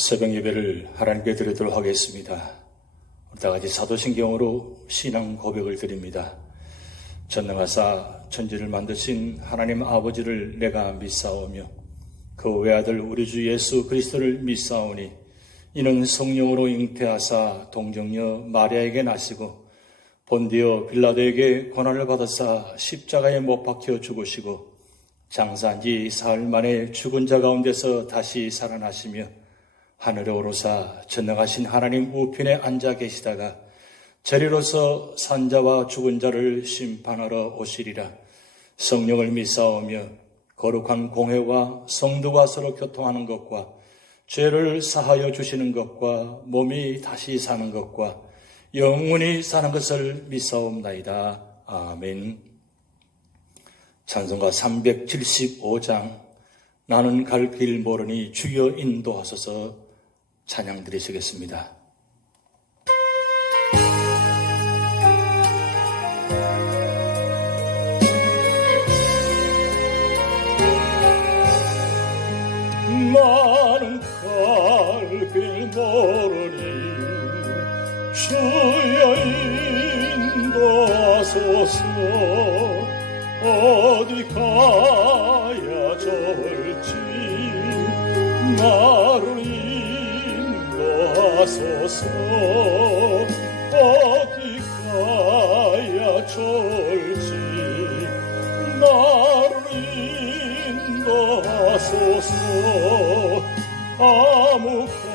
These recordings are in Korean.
새벽 예배를 하나님께 드리도록 하겠습니다. 다 같이 사도신경으로 신앙 고백을 드립니다. 전능하사 천지를 만드신 하나님 아버지를 내가 믿사오며 그 외아들 우리 주 예수 그리스도를 믿사오니 이는 성령으로 잉태하사 동정녀 마리아에게 나시고 본디오 빌라도에게 고난을 받으사 십자가에 못 박혀 죽으시고 장사한 지 사흘 만에 죽은 자 가운데서 다시 살아나시며 하늘에 오르사 전능하신 하나님 우편에 앉아 계시다가 저리로서 산자와 죽은 자를 심판하러 오시리라. 성령을 믿사오며 거룩한 공회와 성도가 서로 교통하는 것과 죄를 사하여 주시는 것과 몸이 다시 사는 것과 영원히 사는 것을 믿사옵나이다. 아멘. 찬송가 375장 나는 갈 길 모르니 주여 인도하소서 찬양 드리시겠습니다. 나는 갈 길 모르니 주여 인도하소서 어디 가야 좋을지 나를 인도하소서 어디 가야 좋을지 나를 인도하소서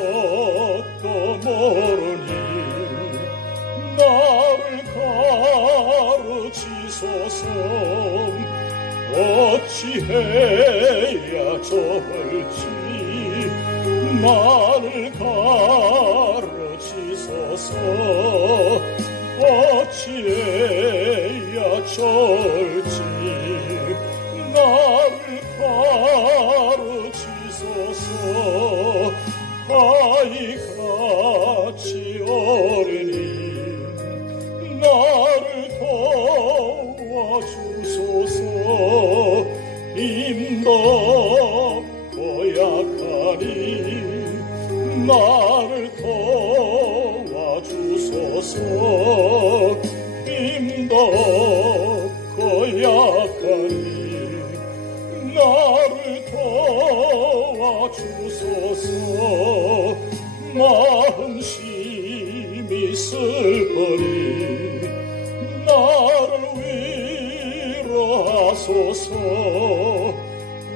아무것도 모르니 나를 가르치소서 어찌해야 좋을지 나를 가르치소서 어찌해야 좋을지 나를 가르치소서 아이같이 어린이 나를 도와주소서 힘도 없고 약하니 나를 도와주소서 힘도 없고 약하니 나를 도와주소서 마음 심히 슬퍼니 나를 위로하소서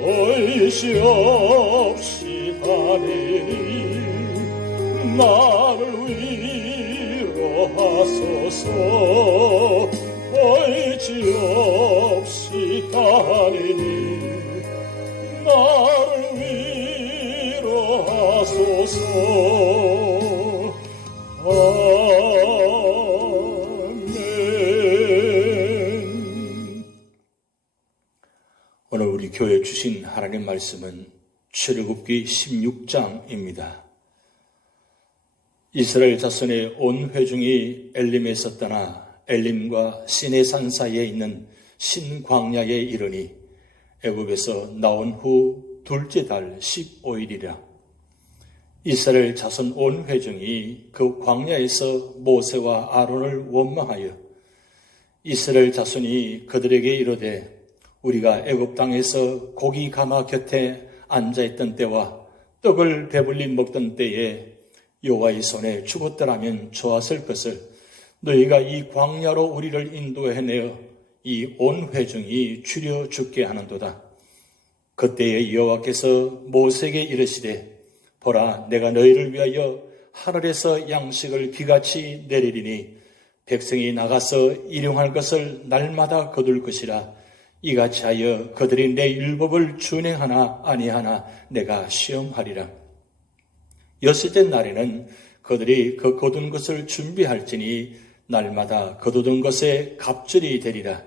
의지 없이 다니니 나를 위로하소서 의지 없이 다니니 나를 위로하소서 아멘. 오늘 우리 교회에 주신 하나님 말씀은 출애굽기 16장입니다. 이스라엘 자손의 온 회중이 엘림에 있었다나 엘림과 시내산 사이에 있는 신광야에 이르니 애굽에서 나온 후 둘째 달 15일이라. 이스라엘 자손 온 회중이 그 광야에서 모세와 아론을 원망하여 이스라엘 자손이 그들에게 이르되 우리가 애굽 땅에서 고기 가마 곁에 앉아있던 때와 떡을 배불리 먹던 때에 여호와의 손에 죽었더라면 좋았을 것을 너희가 이 광야로 우리를 인도해내어 이 온 회중이 추려 죽게 하는도다. 그때에 여호와께서 모세에게 이르시되 보라 내가 너희를 위하여 하늘에서 양식을 비같이 내리리니 백성이 나가서 일용할 것을 날마다 거둘 것이라. 이같이 하여 그들이 내 율법을 준행하나 아니하나 내가 시험하리라. 여섯째 날에는 그들이 그 거둔 것을 준비할지니 날마다 거두던 것에 갑절이 되리라.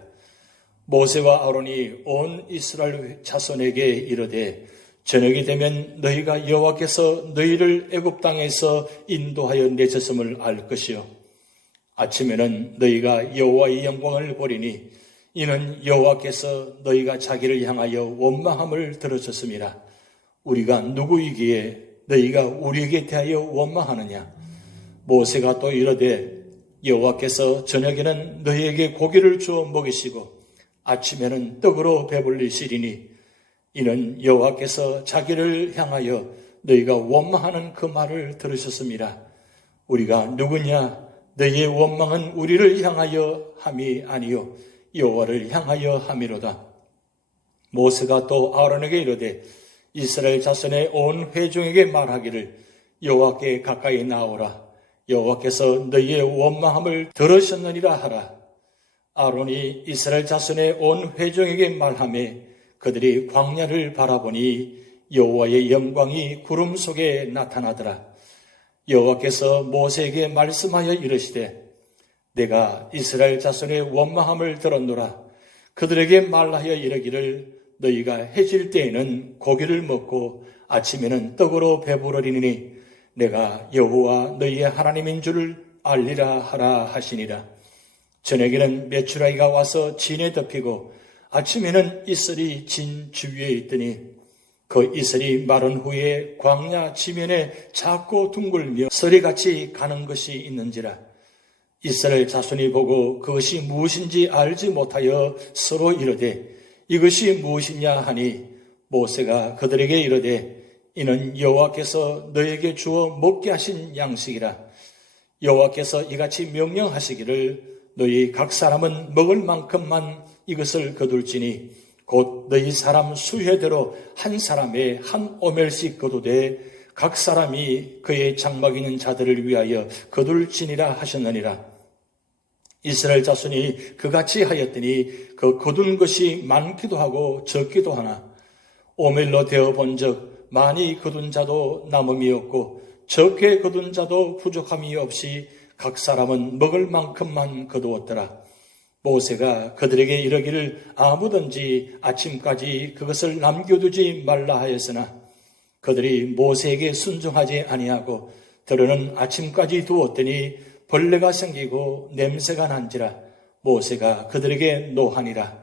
모세와 아론이 온 이스라엘 자손에게 이르되 저녁이 되면 너희가 여호와께서 너희를 애굽 땅에서 인도하여 내셨음을 알 것이요 아침에는 너희가 여호와의 영광을 보리니 이는 여호와께서 너희가 자기를 향하여 원망함을 들으셨음이라. 우리가 누구이기에 너희가 우리에게 대하여 원망하느냐? 모세가 또 이르되 여호와께서 저녁에는 너희에게 고기를 주어 먹이시고 아침에는 떡으로 배불리시리니 이는 여호와께서 자기를 향하여 너희가 원망하는 그 말을 들으셨습니다. 우리가 누구냐? 너희의 원망은 우리를 향하여 함이 아니요 여호와를 향하여 함이로다. 모세가 또 아론에게 이르되 이스라엘 자손의 온 회중에게 말하기를 여호와께 가까이 나오라. 여호와께서 너희의 원망함을 들으셨느니라 하라. 아론이 이스라엘 자손의 온 회중에게 말하매 그들이 광야를 바라보니 여호와의 영광이 구름 속에 나타나더라. 여호와께서 모세에게 말씀하여 이르시되 내가 이스라엘 자손의 원망함을 들었노라. 그들에게 말하여 이르기를 너희가 해질 때에는 고기를 먹고 아침에는 떡으로 배부르리니 내가 여호와 너희의 하나님인 줄을 알리라 하라 하시니라. 저녁에는 메추라기가 와서 진에 덮이고 아침에는 이슬이 진 주위에 있더니 그 이슬이 마른 후에 광야 지면에 작고 둥글며 서리같이 가는 것이 있는지라. 이스라엘 자손이 보고 그것이 무엇인지 알지 못하여 서로 이르되 이것이 무엇이냐 하니 모세가 그들에게 이르되 이는 여호와께서 너에게 주어 먹게 하신 양식이라. 여호와께서 이같이 명령하시기를 너희 각 사람은 먹을 만큼만 이것을 거둘지니 곧 너희 사람 수혜대로 한 사람에 한 오멜씩 거두되 각 사람이 그의 장막 있는 자들을 위하여 거둘지니라 하셨느니라. 이스라엘 자손이 그같이 하였더니 그 거둔 것이 많기도 하고 적기도 하나 오멜로 되어 본즉 많이 거둔 자도 남음이 없고 적게 거둔 자도 부족함이 없이 각 사람은 먹을 만큼만 거두었더라. 모세가 그들에게 이르기를 아무든지 아침까지 그것을 남겨두지 말라 하였으나 그들이 모세에게 순종하지 아니하고 들으는 아침까지 두었더니 벌레가 생기고 냄새가 난지라. 모세가 그들에게 노하니라.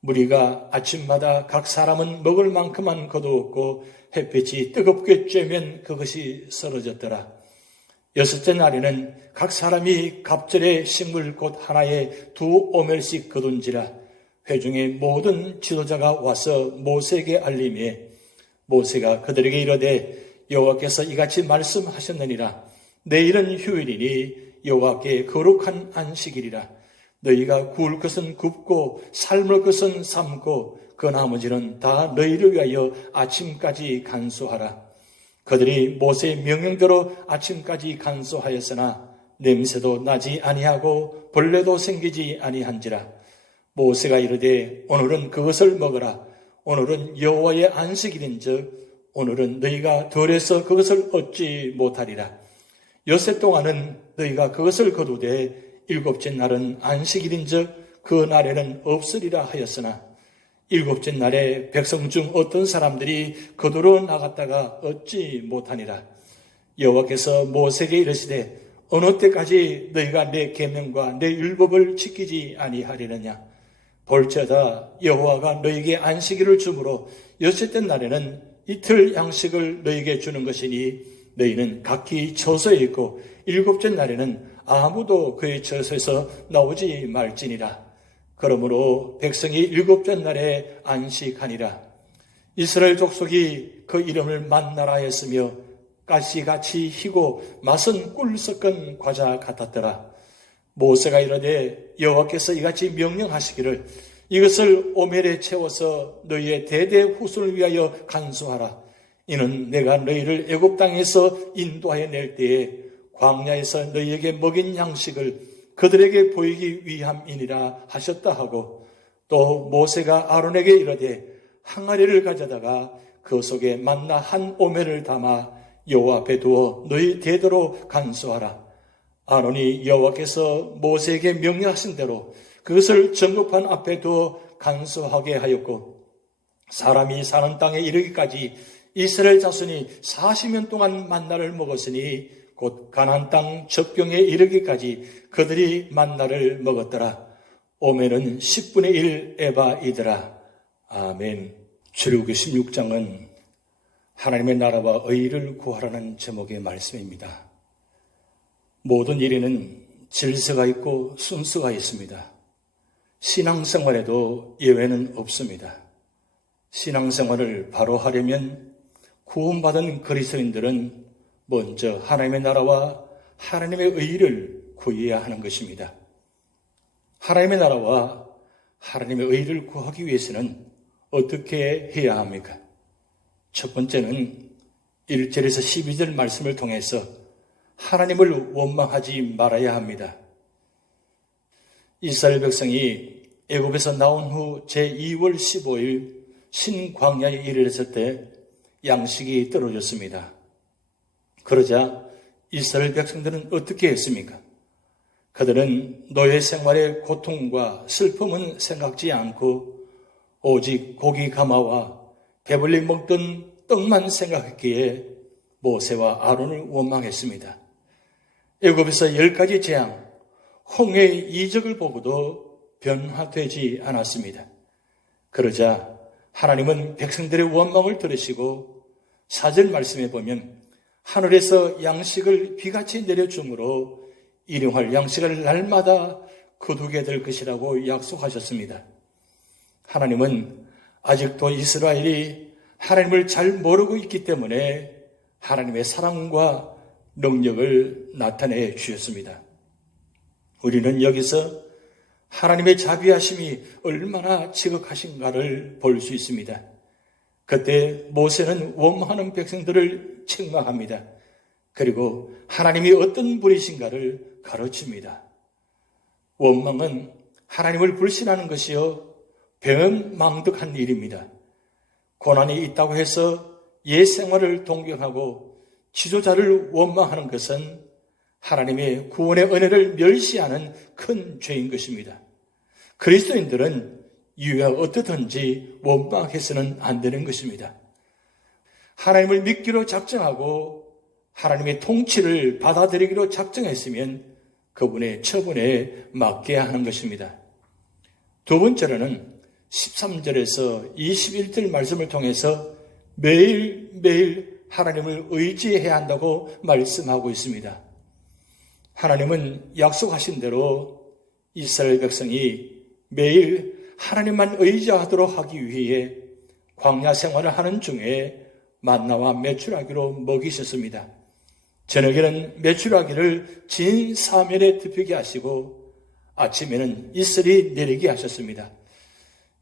무리가 아침마다 각 사람은 먹을 만큼만 거두었고 햇빛이 뜨겁게 쬐면 그것이 썰어졌더라. 여섯째 날에는 각 사람이 갑절의 식물 곧 하나에 2오멜씩 거둔지라. 회중의 모든 지도자가 와서 모세에게 알림해 모세가 그들에게 이르되 여호와께서 이같이 말씀하셨느니라. 내일은 휴일이니 여호와께 거룩한 안식일이라. 너희가 구울 것은 굽고 삶을 것은 삶고 그 나머지는 다 너희를 위하여 아침까지 간수하라. 그들이 모세의 명령대로 아침까지 간수하였으나 냄새도 나지 아니하고 벌레도 생기지 아니한지라. 모세가 이르되 오늘은 그것을 먹으라. 오늘은 여호와의 안식일인즉 오늘은 너희가 덜해서 그것을 얻지 못하리라. 엿새 동안은 너희가 그것을 거두되 일곱째 날은 안식일인즉 그 날에는 없으리라 하였으나 일곱째 날에 백성 중 어떤 사람들이 거두러 나갔다가 얻지 못하니라. 여호와께서 모세에게 이르시되 어느 때까지 너희가 내 계명과 내 율법을 지키지 아니하리느냐. 볼지어다 여호와가 너희에게 안식일을 주므로 여섯째 날에는 이틀 양식을 너희에게 주는 것이니 너희는 각기 처소에 있고 일곱째 날에는 아무도 그의 처소에서 나오지 말지니라. 그러므로 백성이 일곱째 날에 안식하니라. 이스라엘 족속이 그 이름을 만나라 했으며 가시같이 희고 맛은 꿀 섞은 과자 같았더라. 모세가 이르되 여호와께서 이같이 명령하시기를 이것을 오멜에 채워서 너희의 대대 후손을 위하여 간수하라. 이는 내가 너희를 애굽 땅에서 인도하여 낼 때에 광야에서 너희에게 먹인 양식을 그들에게 보이기 위함이니라 하셨다 하고 또 모세가 아론에게 이르되 항아리를 가져다가 그 속에 만나 한 오멜을 담아 여호와 앞에 두어 너희 대대로 간수하라. 아론이 여호와께서 모세에게 명령하신 대로 그것을 전급판 앞에 두어 간수하게 하였고 사람이 사는 땅에 이르기까지 이스라엘 자손이 40년 동안 만나를 먹었으니 곧 가나안 땅 적경에 이르기까지 그들이 만나를 먹었더라. 오멜은 10분의 1 에바이더라. 아멘. 출애굽기 16장은 하나님의 나라와 의를 구하라는 제목의 말씀입니다. 모든 일에는 질서가 있고 순서가 있습니다. 신앙생활에도 예외는 없습니다. 신앙생활을 바로 하려면 구원받은 그리스도인들은 먼저 하나님의 나라와 하나님의 의를 구해야 하는 것입니다. 하나님의 나라와 하나님의 의를 구하기 위해서는 어떻게 해야 합니까? 첫 번째는 1절에서 12절 말씀을 통해서 하나님을 원망하지 말아야 합니다. 이스라엘 백성이 애굽에서 나온 후 제2월 15일 신광야에 이르렀을 때 양식이 떨어졌습니다. 그러자 이스라엘 백성들은 어떻게 했습니까? 그들은 노예 생활의 고통과 슬픔은 생각지 않고 오직 고기 가마와 배불리 먹던 떡만 생각했기에 모세와 아론을 원망했습니다. 애굽에서 10가지 재앙, 홍해의 이적을 보고도 변화되지 않았습니다. 그러자 하나님은 백성들의 원망을 들으시고 4절 말씀에 보면 하늘에서 양식을 비같이 내려줌으로 일용할 양식을 날마다 거두게 될 것이라고 약속하셨습니다. 하나님은 아직도 이스라엘이 하나님을 잘 모르고 있기 때문에 하나님의 사랑과 능력을 나타내 주셨습니다. 우리는 여기서 하나님의 자비하심이 얼마나 지극하신가를 볼 수 있습니다. 그때 모세는 원망하는 백성들을 책망합니다. 그리고 하나님이 어떤 분이신가를 가르칩니다. 원망은 하나님을 불신하는 것이요 배은망덕한 일입니다. 고난이 있다고 해서 옛 생활을 동경하고 지도자를 원망하는 것은 하나님의 구원의 은혜를 멸시하는 큰 죄인 것입니다. 그리스도인들은 이유야 어떻든지 원망해서는 안 되는 것입니다. 하나님을 믿기로 작정하고 하나님의 통치를 받아들이기로 작정했으면 그분의 처분에 맡겨야 하는 것입니다. 두 번째로는 13절에서 21절 말씀을 통해서 매일매일 하나님을 의지해야 한다고 말씀하고 있습니다. 하나님은 약속하신 대로 이스라엘 백성이 매일 하나님만 의지하도록 하기 위해 광야 생활을 하는 중에 만나와 메추라기로 먹이셨습니다. 저녁에는 메추라기를 진 사면에 덮이게 하시고 아침에는 이슬이 내리게 하셨습니다.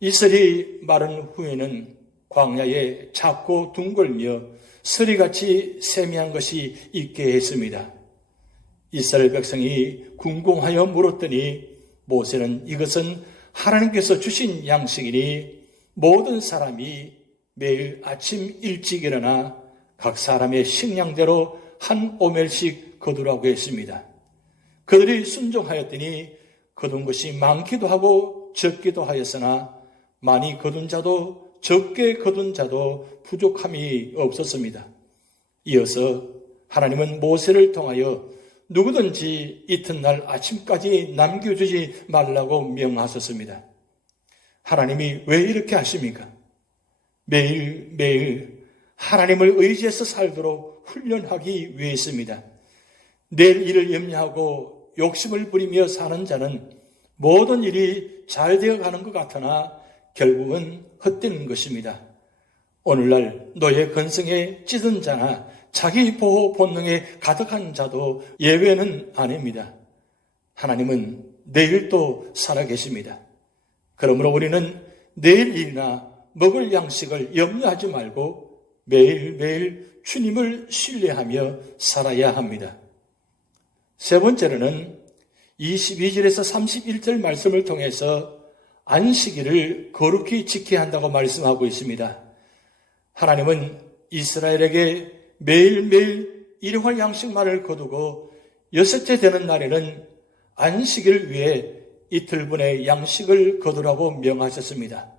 이슬이 마른 후에는 광야에 작고 둥글며 서리같이 세미한 것이 있게 했습니다. 이스라엘 백성이 궁금하여 물었더니 모세는 이것은 하나님께서 주신 양식이니 모든 사람이 매일 아침 일찍 일어나 각 사람의 식량대로 한 오멜씩 거두라고 했습니다. 그들이 순종하였더니 거둔 것이 많기도 하고 적기도 하였으나 많이 거둔 자도 적게 거둔 자도 부족함이 없었습니다. 이어서 하나님은 모세를 통하여 누구든지 이튿날 아침까지 남겨주지 말라고 명하셨습니다. 하나님이 왜 이렇게 하십니까? 매일매일 하나님을 의지해서 살도록 훈련하기 위해서입니다. 내일 일을 염려하고 욕심을 부리며 사는 자는 모든 일이 잘 되어가는 것 같으나 결국은 헛되는 것입니다. 오늘날 노예 근성에 찌든 자나 자기 보호 본능에 가득한 자도 예외는 아닙니다. 하나님은 내일도 살아계십니다. 그러므로 우리는 내일 일이나 먹을 양식을 염려하지 말고 매일매일 주님을 신뢰하며 살아야 합니다. 세 번째로는 22절에서 31절 말씀을 통해서 안식일을 거룩히 지켜야 한다고 말씀하고 있습니다. 하나님은 이스라엘에게 매일매일 일용할 양식만을 거두고 여섯째 되는 날에는 안식일을 위해 이틀분의 양식을 거두라고 명하셨습니다.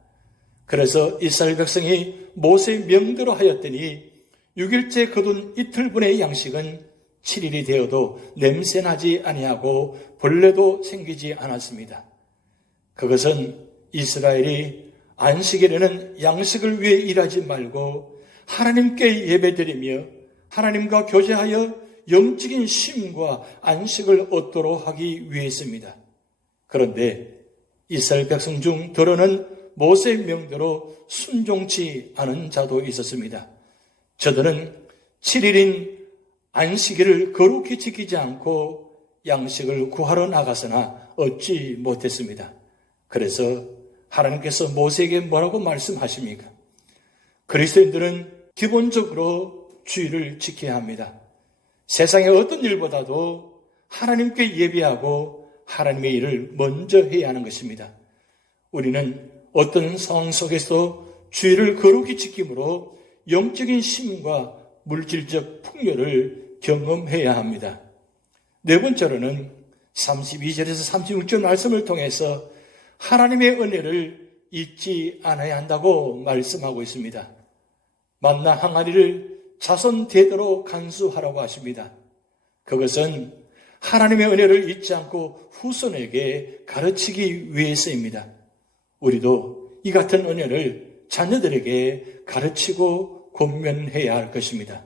그래서 이스라엘 백성이 모세의 명대로 하였더니 6일째 거둔 이틀분의 양식은 7일이 되어도 냄새나지 아니하고 벌레도 생기지 않았습니다. 그것은 이스라엘이 안식일에는 양식을 위해 일하지 말고 하나님께 예배드리며 하나님과 교제하여 영적인 쉼과 안식을 얻도록 하기 위해서입니다. 그런데 이스라엘 백성 중 더러는 모세의 명대로 순종치 않은 자도 있었습니다. 저들은 7일인 안식일을 거룩히 지키지 않고 양식을 구하러 나가서나 얻지 못했습니다. 그래서 하나님께서 모세에게 뭐라고 말씀하십니까? 그리스도인들은 기본적으로 주의를 지켜야 합니다. 세상의 어떤 일보다도 하나님께 예배하고 하나님의 일을 먼저 해야 하는 것입니다. 우리는 어떤 상황 속에서 주의를 거룩히 지킴으로 영적인 쉼과 물질적 풍요를 경험해야 합니다. 네 번째로는 32절에서 36절 말씀을 통해서 하나님의 은혜를 잊지 않아야 한다고 말씀하고 있습니다. 만나 항아리를 자손 대대로 간수하라고 하십니다. 그것은 하나님의 은혜를 잊지 않고 후손에게 가르치기 위해서입니다. 우리도 이 같은 은혜를 자녀들에게 가르치고 권면해야 할 것입니다.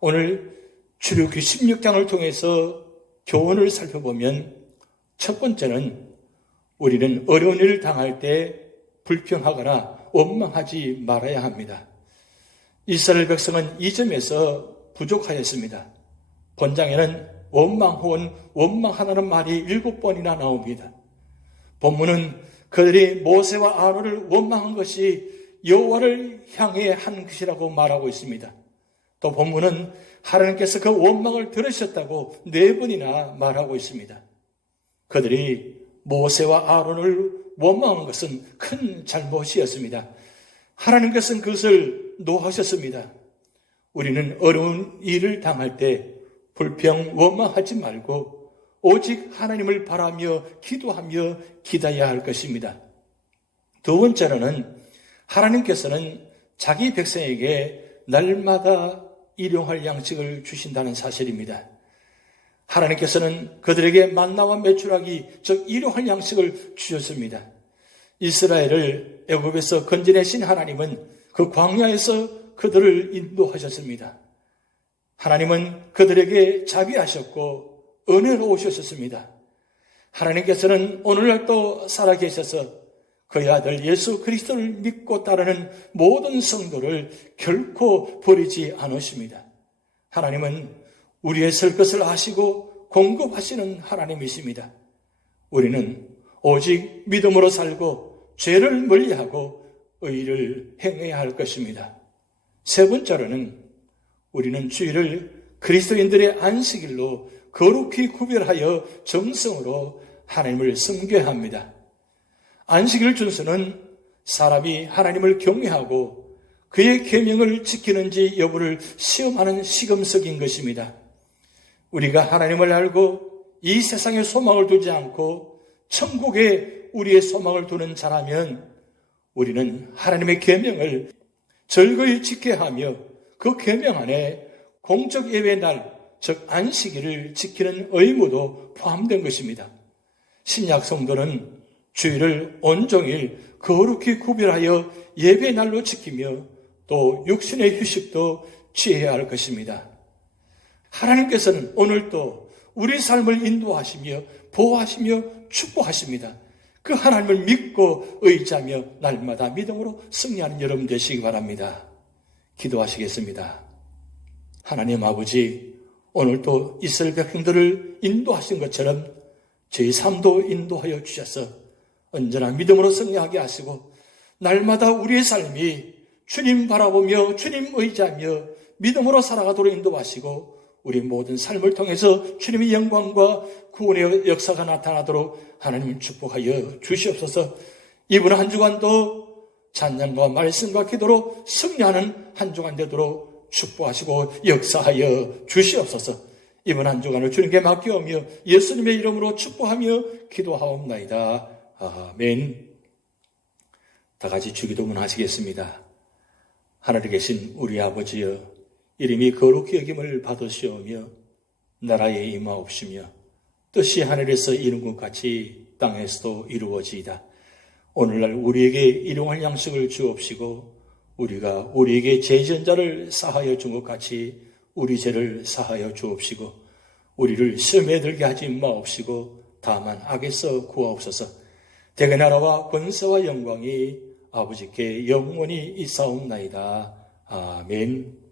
오늘 출애굽기 16장을 통해서 교훈을 살펴보면 첫 번째는 우리는 어려운 일을 당할 때 불평하거나 원망하지 말아야 합니다. 이스라엘 백성은 이 점에서 부족하였습니다. 본장에는 원망 혹은 원망하라는 말이 7번이나 나옵니다. 본문은 그들이 모세와 아론을 원망한 것이 여호와를 향해 한 것이라고 말하고 있습니다. 또 본문은 하나님께서 그 원망을 들으셨다고 4번이나 말하고 있습니다. 그들이 모세와 아론을 원망한 것은 큰 잘못이었습니다. 하나님께서는 그것을 노하셨습니다. 우리는 어려운 일을 당할 때 불평, 원망하지 말고 오직 하나님을 바라며 기도하며 기다려야 할 것입니다. 두 번째로는 하나님께서는 자기 백성에게 날마다 일용할 양식을 주신다는 사실입니다. 하나님께서는 그들에게 만나와 메추라기, 즉 일용할 양식을 주셨습니다. 이스라엘을 애굽에서 건져내신 하나님은 그 광야에서 그들을 인도하셨습니다. 하나님은 그들에게 자비하셨고 은혜로우셨습니다. 하나님께서는 오늘날도 살아계셔서 그의 아들 예수 그리스도를 믿고 따르는 모든 성도를 결코 버리지 않으십니다. 하나님은 우리의 설 것을 아시고 공급하시는 하나님이십니다. 우리는 오직 믿음으로 살고 죄를 멀리하고 의를 행해야 할 것입니다. 세 번째로는 우리는 주일을 그리스도인들의 안식일로 거룩히 구별하여 정성으로 하나님을 섬겨야 합니다. 안식일 준수는 사람이 하나님을 경외하고 그의 계명을 지키는지 여부를 시험하는 시금석인 것입니다. 우리가 하나님을 알고 이 세상에 소망을 두지 않고 천국에 우리의 소망을 두는 자라면 우리는 하나님의 계명을 즐거이 지켜야 하며 그 계명 안에 공적 예배 날, 즉 안식일을 지키는 의무도 포함된 것입니다. 신약 성도는 주일을 온종일 거룩히 구별하여 예배 날로 지키며 또 육신의 휴식도 취해야 할 것입니다. 하나님께서는 오늘도 우리 삶을 인도하시며 보호하시며 축복하십니다. 그 하나님을 믿고 의지하며 날마다 믿음으로 승리하는 여러분 되시기 바랍니다. 기도하시겠습니다. 하나님 아버지, 오늘도 이스라엘 백성들을 인도하신 것처럼 저희 삶도 인도하여 주셔서 언제나 믿음으로 승리하게 하시고 날마다 우리의 삶이 주님 바라보며 주님 의지하며 믿음으로 살아가도록 인도하시고 우리 모든 삶을 통해서 주님의 영광과 구원의 역사가 나타나도록 하나님 축복하여 주시옵소서. 이번 한 주간도 찬양과 말씀과 기도로 승리하는 한 주간 되도록 축복하시고 역사하여 주시옵소서. 이번 한 주간을 주님께 맡겨오며 예수님의 이름으로 축복하며 기도하옵나이다. 아멘. 다 같이 주기도문 하시겠습니다. 하늘에 계신 우리 아버지여, 이름이 거룩히 여김을 받으시오며 나라에 임하옵시며 뜻이 하늘에서 이룬 것 같이 땅에서도 이루어지이다. 오늘날 우리에게 일용할 양식을 주옵시고 우리가 우리에게 죄 지은 자를 사하여 준 것 같이 우리 죄를 사하여 주옵시고 우리를 시험에 들게 하지 마옵시고 다만 악에서 구하옵소서. 대개 나라와 권세와 영광이 아버지께 영원히 있사옵나이다. 아멘.